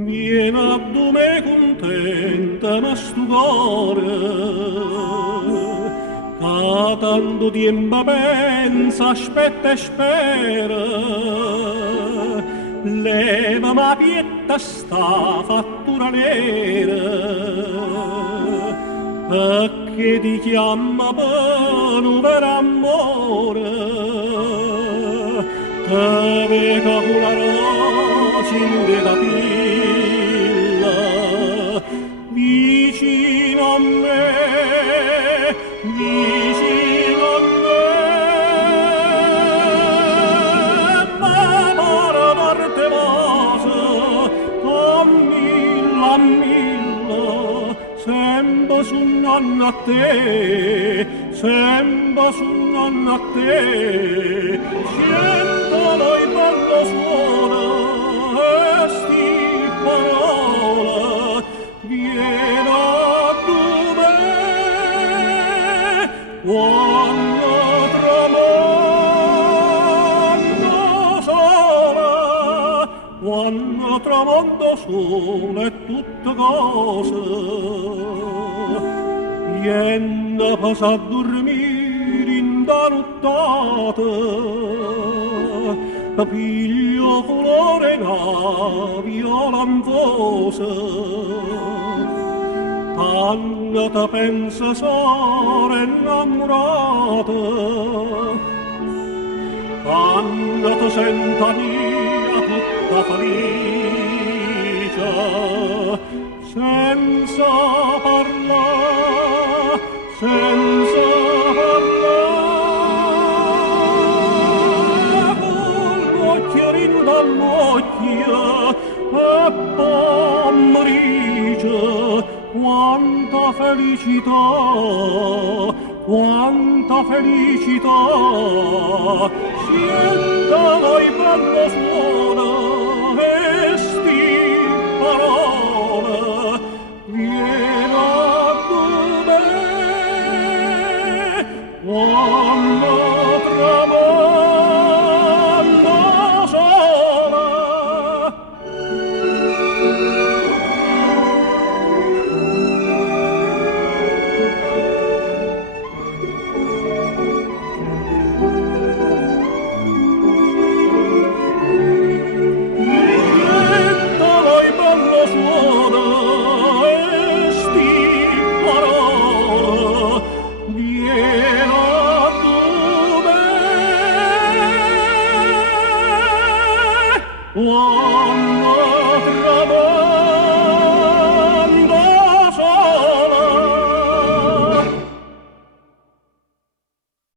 Vieni a me contenta nostro cuore, che tanto tempo pensa, aspetta e spera. Leva ma pietta sta fattura nera, perché ti chiama per un vero amore. Te vedo con la rosa in capilla, vicino a me, vicino a me. Ma para darte vasa, a milla, sempre sono a te, sempre sono a te. Noi quando suona sti parola viene a me quando tramonto sola, quando tramonto sola è tutta cosa. Viene a passare a dormire in da nottata, piglio colore na viola anfosa, tanto te pensa sore innamorata, tanto te senta mia tutta felice, senza parlare, senza parlare. Dall'occhio e pomeriggio, quanta felicità, quanta felicità, sienta noi quando suona